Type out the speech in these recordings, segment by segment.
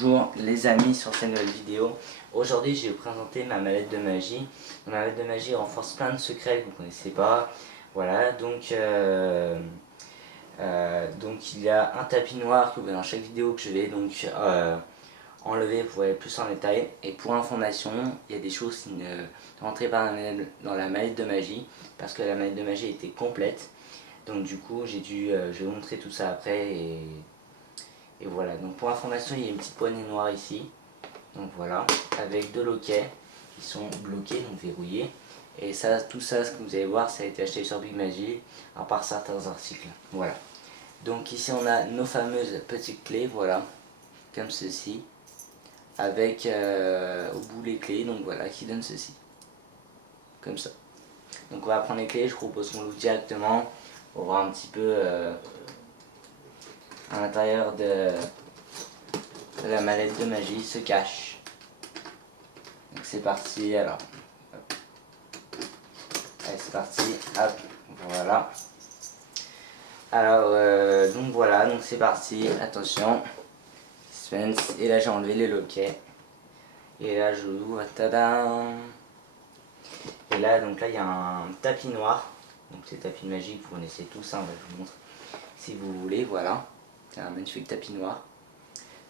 Bonjour les amis sur cette nouvelle vidéo. Aujourd'hui je vais vous présenter ma mallette de magie. Ma mallette de magie renforce plein de secrets que vous ne connaissez pas. Voilà, donc il y a un tapis noir que vous voyez dans chaque vidéo que je vais enlever pour aller plus en détail. Et pour information, il y a des choses qui ne rentraient pas dans la mallette de magie parce que la mallette de magie était complète. Donc du coup je vais vous montrer tout ça après et voilà, donc pour information, il y a une petite poignée noire ici. Donc voilà, avec deux loquets qui sont bloqués, donc verrouillés. Et ça, tout ça, ce que vous allez voir, ça a été acheté sur Big Magic, à part certains articles. Voilà. Donc ici, on a nos fameuses petites clés, voilà, comme ceci. Avec au bout les clés, donc voilà, qui donnent ceci. Comme ça. Donc on va prendre les clés, je propose qu'on l'ouvre directement pour voir un petit peu à l'intérieur de la mallette de magie se cache. Donc c'est parti, alors. Hop. Allez, c'est parti, hop, voilà. Alors, donc voilà, donc c'est parti, attention. Suspense, et là j'ai enlevé les loquets. Et là je l'ouvre, tada. Et là, donc là il y a un tapis noir. Donc c'est tapis de magie que vous connaissez tous, hein, je vous montre si vous voulez, voilà. C'est un magnifique tapis noir.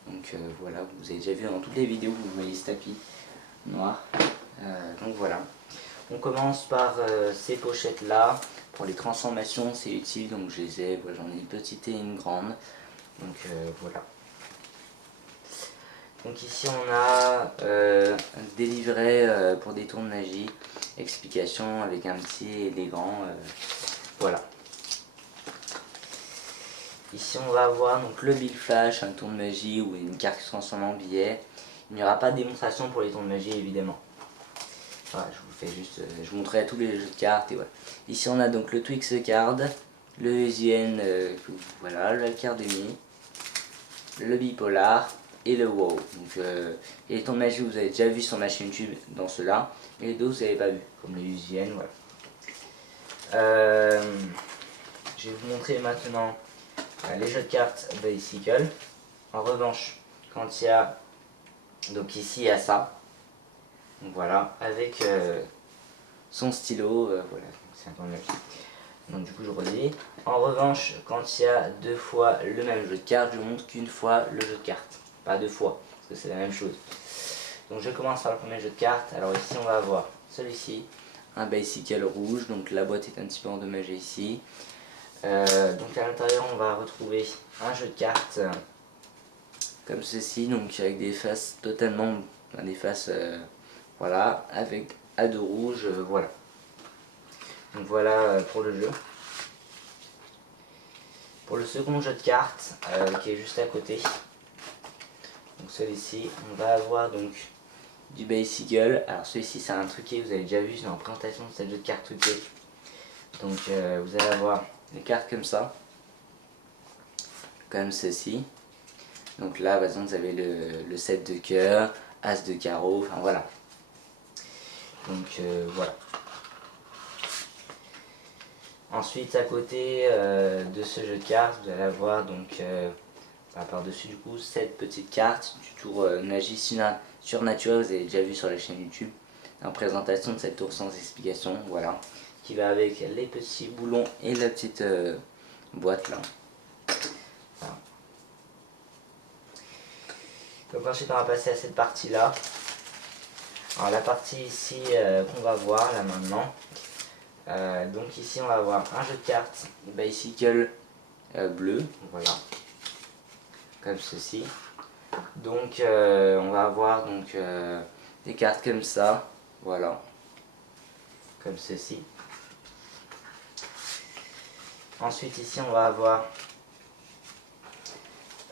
Donc voilà, vous avez déjà vu dans toutes les vidéos, vous voyez ce tapis noir. Donc voilà. On commence par ces pochettes là. Pour les transformations, c'est utile, donc je les ai, voilà, j'en ai une petite et une grande. Donc voilà. Donc ici on a des livrets pour des tours de magie. Explication avec un petit élégant. Voilà. Ici on va avoir donc le Big Flash, un tour de magie ou une carte qui se transforme en billet. Il n'y aura pas de démonstration pour les tours de magie évidemment. Voilà, je vous fais juste, je vous montrerai tous les jeux de cartes et voilà. Ici on a donc le Twix Card, le ESN, voilà, le Academy, le Bipolar et le WoW. Donc et les tours de magie vous avez déjà vu sur ma chaîne YouTube dans ceux-là, et les deux vous n'avez pas vu, comme le ESN, voilà. Je vais vous montrer maintenant les jeux de cartes Bicycle. En revanche, quand il y a, donc ici il y a ça, donc voilà, avec son stylo, voilà, c'est un peu mieux. Donc du coup je redis. En revanche, quand il y a deux fois le même jeu de cartes, je montre qu'une fois le jeu de cartes, pas deux fois, parce que c'est la même chose. Donc je commence par le premier jeu de cartes. Alors ici on va avoir celui-ci, un Bicycle rouge, donc la boîte est un petit peu endommagée ici. Donc à l'intérieur on va retrouver un jeu de cartes comme ceci, donc avec des faces totalement, des faces voilà, avec à deux rouges, voilà. Donc voilà pour le jeu. Pour le second jeu de cartes qui est juste à côté, donc celui-ci, on va avoir donc du Bicycle. Alors celui-ci c'est un truqué, vous avez déjà vu dans la présentation de cette jeu de cartes truqué. Donc vous allez avoir des cartes comme ça, comme ceci. Donc là par exemple vous avez le 7 de cœur, As de carreau, enfin voilà. Donc voilà. Ensuite à côté de ce jeu de cartes, vous allez avoir donc par-dessus du coup cette petite carte du tour magie surnaturelle, vous avez déjà vu sur la chaîne YouTube. En présentation de cette tour sans explication, voilà. Qui va avec les petits boulons et la petite boîte là. Voilà. Donc ensuite on va passer à cette partie là. Alors la partie ici qu'on va voir là maintenant. Donc ici on va avoir un jeu de cartes Bicycle bleu, voilà, comme ceci. Donc on va avoir donc des cartes comme ça, voilà, comme ceci. Ensuite ici on va avoir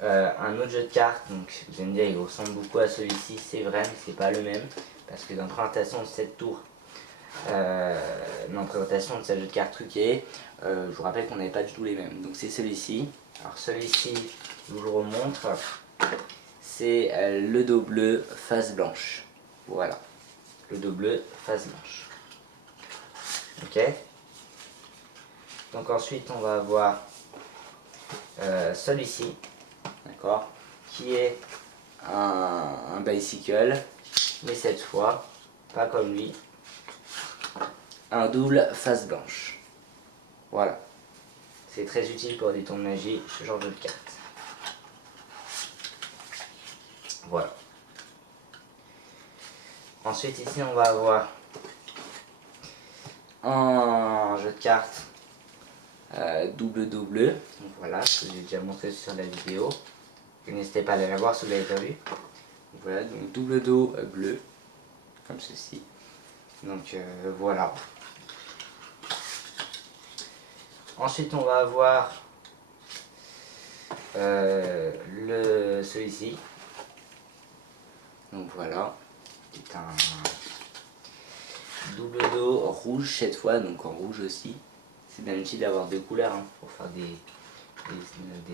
un autre jeu de cartes, donc vous allez me dire il ressemble beaucoup à celui-ci, c'est vrai mais c'est pas le même, parce que dans la présentation de cette tour, dans la présentation de ce jeu de cartes truqué, je vous rappelle qu'on n'avait pas du tout les mêmes. Donc c'est celui-ci. Alors celui-ci, je vous le remontre, c'est le dos bleu face blanche. Voilà, le dos bleu face blanche. Ok. Donc ensuite on va avoir celui-ci, d'accord, qui est un bicycle, mais cette fois, pas comme lui, un double face blanche. Voilà. C'est très utile pour des tours de magie, ce genre de carte. Voilà. Ensuite ici on va avoir un jeu de cartes double-double. Donc voilà, je vous ai déjà montré sur la vidéo. N'hésitez pas à aller la voir si vous l'avez pas vu. Donc voilà, donc double dos bleu, comme ceci. Donc voilà. Ensuite on va avoir celui-ci. Donc voilà, c'est un double dos rouge cette fois, donc en rouge aussi. C'est bien utile d'avoir deux couleurs hein, pour faire des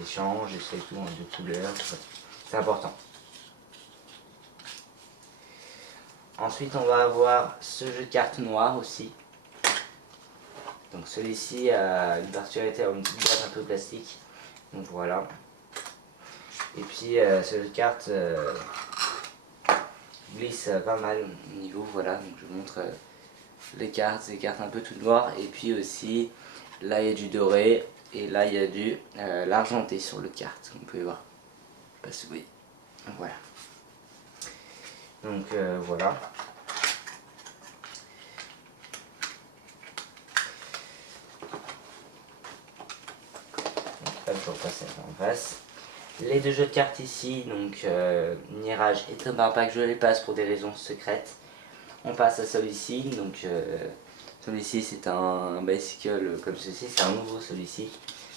changes et c'est tout en deux couleurs. C'est important. Ensuite on va avoir ce jeu de cartes noir aussi. Donc celui-ci a une particularité, une petite boîte un peu plastique. Donc voilà. Et puis ce jeu de cartes glisse pas mal au niveau, voilà. Donc je vous montre les cartes un peu toutes noires. Et puis aussi, là il y a du doré. Et là il y a du l'argenté sur le carte, comme vous pouvez voir. Je sais pas si vous voyez. Voilà. Donc voilà. Là, je repasse en face. Les deux jeux de cartes ici, donc Mirage et Tom Pack, je les passe pour des raisons secrètes. On passe à celui-ci, donc celui-ci c'est un bicycle comme ceci, c'est un nouveau celui-ci,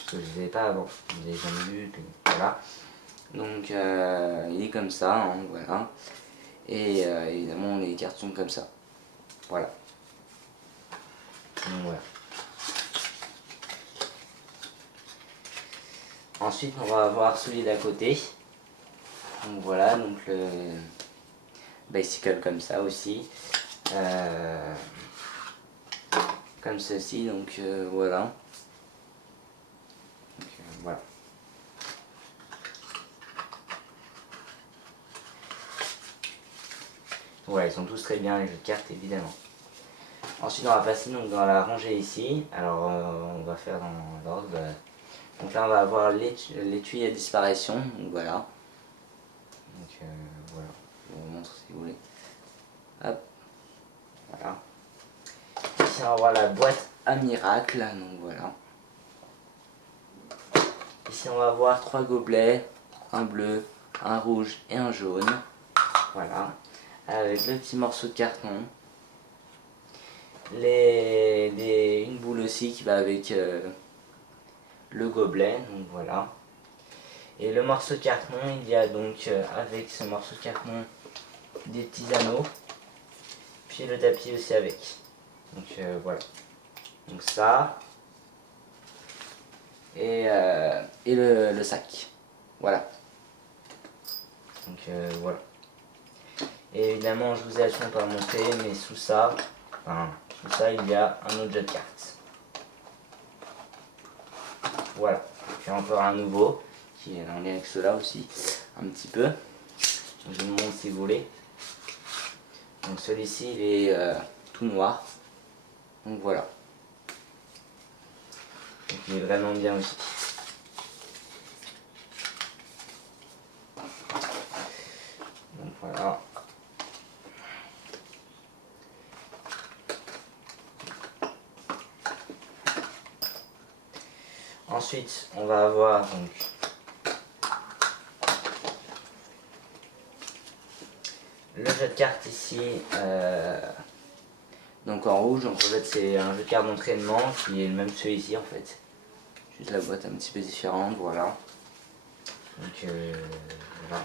que je ne savais pas avant, je l'ai jamais vu, puis voilà. Donc il est comme ça, hein, voilà. Et évidemment les cartes sont comme ça, voilà. Donc voilà. Ensuite on va avoir celui d'à côté. Donc voilà, donc le bicycle comme ça aussi. Comme ceci, donc voilà. Donc, voilà. Voilà, ils sont tous très bien les jeux de cartes évidemment. Ensuite on va passer donc dans la rangée ici. Alors on va faire dans l'ordre. Donc là on va avoir l'étui à disparition. Donc voilà. Donc voilà. Je vous montre si vous voulez. Hop. Voilà. Ici on va avoir la boîte à miracle. Donc voilà. Ici on va avoir 3 gobelets. Un bleu, un rouge et un jaune. Voilà. Avec le petit morceau de carton. Une boule aussi qui va avec le gobelet, donc voilà. Et le morceau de carton, il y a donc avec ce morceau de carton des petits anneaux, puis le tapis aussi avec. Donc voilà. Donc ça, et le sac. Voilà. Donc voilà. Et évidemment, je vous ai absolument pas montré, mais sous ça, il y a un autre jeu de cartes. Voilà. Puis encore un nouveau, qui est en lien avec ceux-là aussi, un petit peu. Je vous le montre si vous voulez. Donc celui-ci, il est tout noir. Donc voilà. Donc il est vraiment bien aussi. Donc voilà. Ensuite, on va avoir donc le jeu de cartes ici. Donc en rouge, donc en fait c'est un jeu de cartes d'entraînement qui est le même que celui-ci en fait. Juste la boîte un petit peu différente, voilà. Donc voilà.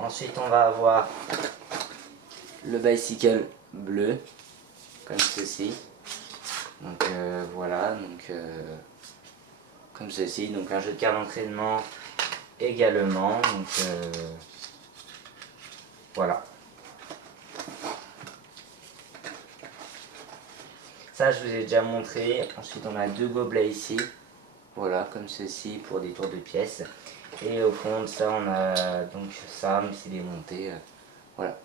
Ensuite on va avoir le bicycle bleu, comme ceci. Donc voilà, donc comme ceci, donc un jeu de cartes d'entraînement également, donc voilà. Ça je vous ai déjà montré. Ensuite on a deux gobelets ici, voilà, comme ceci pour des tours de pièces. Et au fond de ça, on a donc ça, mais c'est démonté, voilà.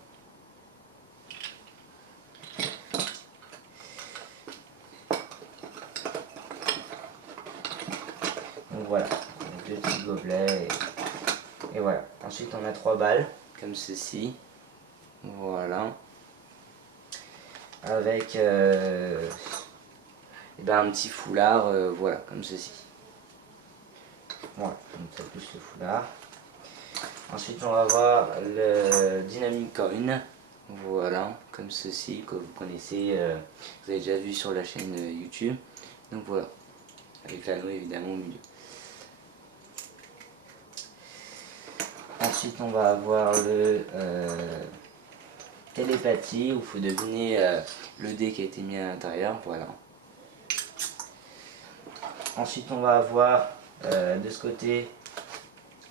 Donc voilà, donc 2 petits gobelets et voilà. Ensuite on a 3 balles, comme ceci, voilà. Avec un petit foulard, voilà, comme ceci. Voilà, donc ça plus le foulard. Ensuite on va voir le Dynamic Coin, voilà, comme ceci, que vous connaissez, vous avez déjà vu sur la chaîne YouTube. Donc voilà, avec l'anneau évidemment au milieu. Ensuite on va avoir le télépathie, où il faut deviner le dé qui a été mis à l'intérieur, voilà. Ensuite on va avoir de ce côté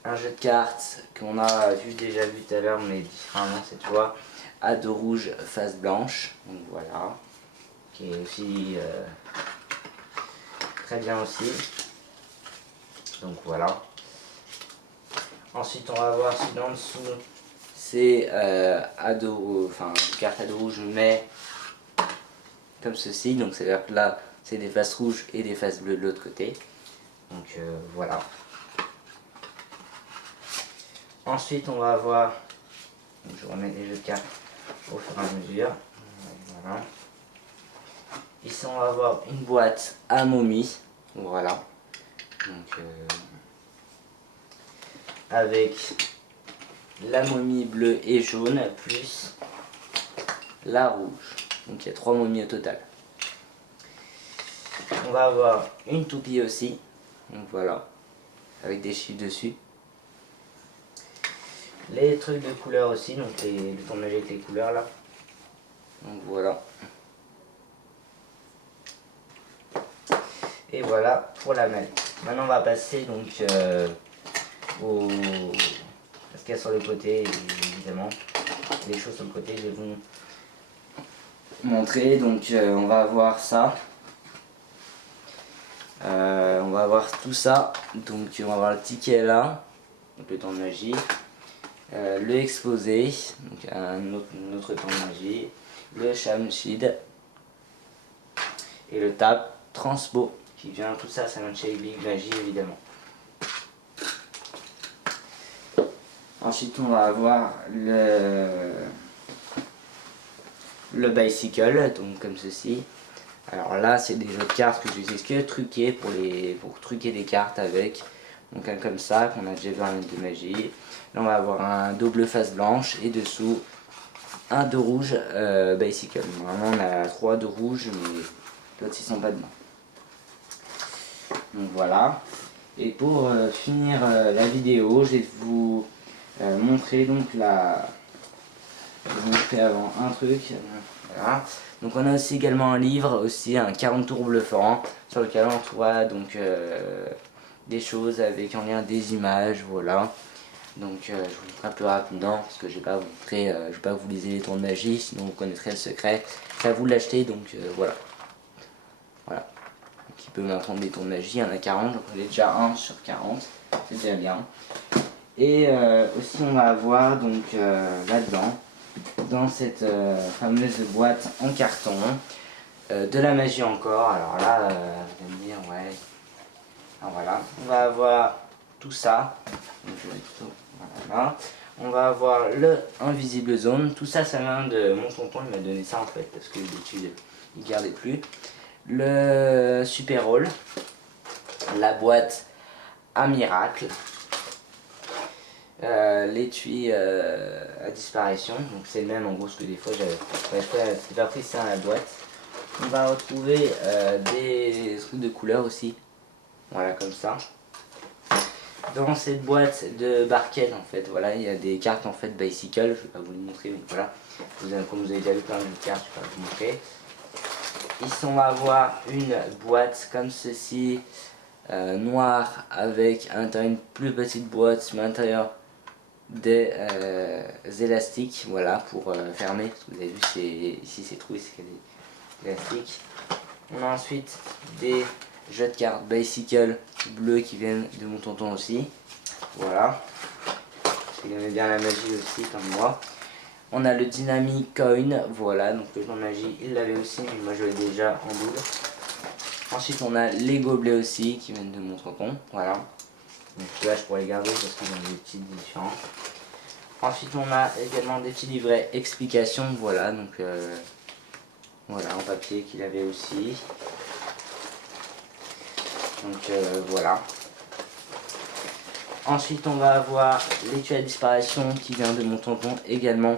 un jeu de cartes qu'on a déjà vu tout à l'heure, mais différemment cette fois, à dos rouge, face blanche, donc voilà, qui est aussi très bien aussi, donc voilà. Ensuite on va voir celui d'en dessous, c'est une carte à dos rouge, mais comme ceci, donc c'est à dire que là c'est des faces rouges et des faces bleues de l'autre côté, donc voilà. Ensuite on va avoir, je remets les jeux de cartes au fur et à mesure, voilà. Ici on va avoir une boîte à momies, voilà, donc avec la momie bleue et jaune plus la rouge, donc il y a 3 momies au total. On va avoir une toupie aussi, donc voilà, avec des chiffres dessus. Les trucs de couleur aussi, donc le tournage avec les couleurs là. Donc voilà. Et voilà pour la malle. Maintenant on va passer donc à ce qu'il y a sur le côté, évidemment. Les choses sur le côté, je vais vous montrer. Donc on va avoir ça. On va avoir tout ça. Donc on va avoir le ticket là, donc le temps de magie. Le exposé, donc un autre temps de magie, le Shamshid et le tab transpo qui vient, tout ça, ça vient de chez Big Magie évidemment. Ensuite on va avoir le bicycle, donc comme ceci. Alors là c'est des jeux de cartes que j'utilise que truquer pour truquer des cartes avec. Donc un comme ça qu'on a déjà vu en de magie. Là on va avoir un double face blanche et dessous un dos rouge bicycle. Normalement on a 3 dos rouges mais l'autre ils sont pas dedans. Donc voilà. Et pour finir la vidéo, je vais vous montrer donc je vais vous montrer avant un truc. Voilà. Donc on a aussi également un livre, aussi un 40 tours bluffant, sur lequel on trouvera donc des choses avec en lien des images, voilà. Donc je vous montre un peu rapidement parce que je vais pas vous montrer, je vais pas vous liser les tours de magie, sinon vous connaîtrez le secret. C'est à vous de l'acheter, donc voilà. Voilà. Qui peut m'apprendre des tours de magie, il y en a 40, donc on est déjà 1 sur 40, c'est déjà bien. Et aussi on va avoir donc là-dedans, dans cette fameuse boîte en carton, de la magie encore. Alors là, vous allez me dire, ouais, alors voilà, on va avoir tout ça. Donc, je vais plutôt, voilà. On va avoir le Invisible Zone, tout ça, ça vient de mon tonton, il m'a donné ça en fait, parce que d'habitude, il gardait plus. Le Super Roll, la boîte à miracle, l'étui à disparition, donc c'est le même en gros ce que des fois j'avais. C'était pas pris ça à la boîte. On va retrouver des trucs de couleur aussi, voilà comme ça. Dans cette boîte de Barken en fait, voilà, il y a des cartes en fait bicycle, je vais pas vous les montrer, mais voilà, comme vous avez déjà vu plein de cartes, je vais pas vous montrer. Ici on va avoir une boîte comme ceci, noire, avec à l'intérieur une plus petite boîte, mais à l'intérieur des élastiques, voilà, pour fermer, parce que vous avez vu ici c'est trou, ici il y a des élastiques. On a ensuite des jeux de cartes bicycle bleus qui viennent de mon tonton aussi. Voilà. Il aimait bien la magie aussi comme moi. On a le Dynamic Coin, voilà, donc le temps de magie il l'avait aussi, mais moi je l'ai déjà en double. Ensuite on a les gobelets aussi qui viennent de mon tonton, voilà. Donc là je pourrais les garder parce qu'ils ont des petits différents. Ensuite on a également des petits livrets explications, voilà, donc voilà en papier qu'il avait aussi. Donc voilà. Ensuite on va avoir l'étui à disparition qui vient de mon tonton également,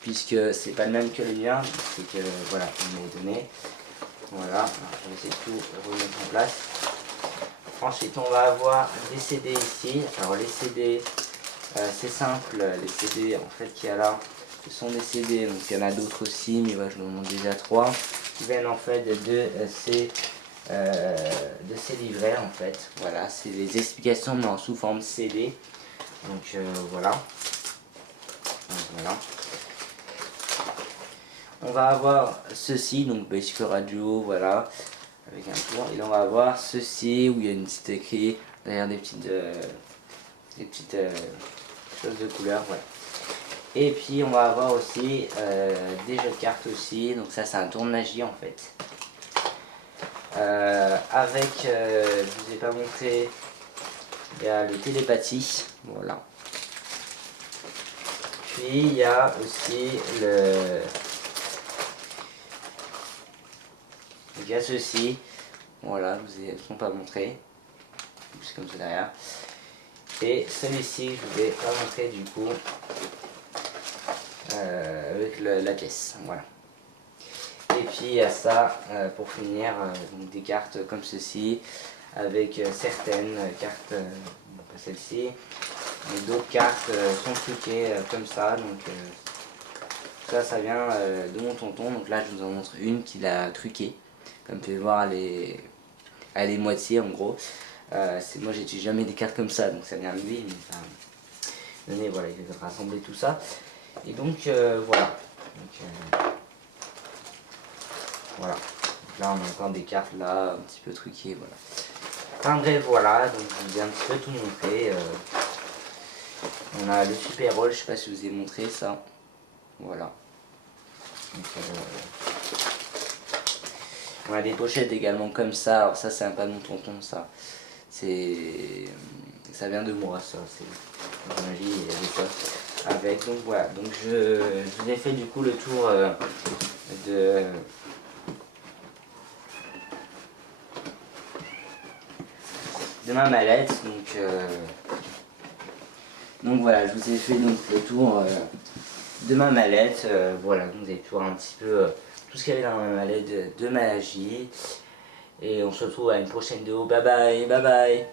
puisque c'est pas le même que le mien, c'est que voilà, on m'a donné. Voilà, alors, je vais essayer de tout remettre en place. Ensuite on va avoir des CD ici. Alors les CD, c'est simple, les CD en fait qu'il y a là, ce sont des CD, donc il y en a d'autres aussi, mais voilà, je vous en montre déjà 3, qui viennent en fait de ces livrets en fait. Voilà, c'est les explications mais en sous forme CD. Donc voilà. Donc, voilà. On va avoir ceci, donc Basic Radio, voilà, avec un tour. Et là on va avoir ceci où il y a une petite écrit derrière des petites choses de couleur, voilà. Et puis on va avoir aussi des jeux de cartes aussi, donc ça c'est un tourne-magie en fait. Je vous ai pas montré, il y a le télépathie, voilà. Puis il y a aussi il y a ceci, voilà, je vous ai pas montré, c'est comme ça derrière. Et celui-ci, je vous ai pas montré du coup, avec la pièce, voilà. Et puis il y a ça, pour finir, donc des cartes comme ceci, avec certaines cartes, pas celle-ci, mais d'autres cartes sont truquées comme ça, donc ça vient de mon tonton. Donc là je vous en montre une qu'il a truquée, comme vous pouvez voir elle est moitié en gros. Moi j'utilise jamais des cartes comme ça, donc ça vient de lui, mais voilà, il va rassembler tout ça. Et donc voilà. Voilà. Donc là on a encore des cartes là, un petit peu truquées, voilà. Enfin bref, voilà, donc je vous ai un petit peu tout montré. On a le super roll, je sais pas si je vous ai montré ça. Voilà. Donc, on a des pochettes également comme ça. Alors ça c'est un pas de mon tonton, ça. Ça vient de moi, ça. C'est magie, il y avait ça avec. Donc voilà, donc je vous ai fait du coup le tour de ma mallette. Donc voilà, je vous ai fait donc le tour de ma mallette. Voilà, donc vous avez pu voir un petit peu tout ce qu'il y avait dans ma mallette de magie. Et on se retrouve à une prochaine vidéo. Bye bye, bye bye.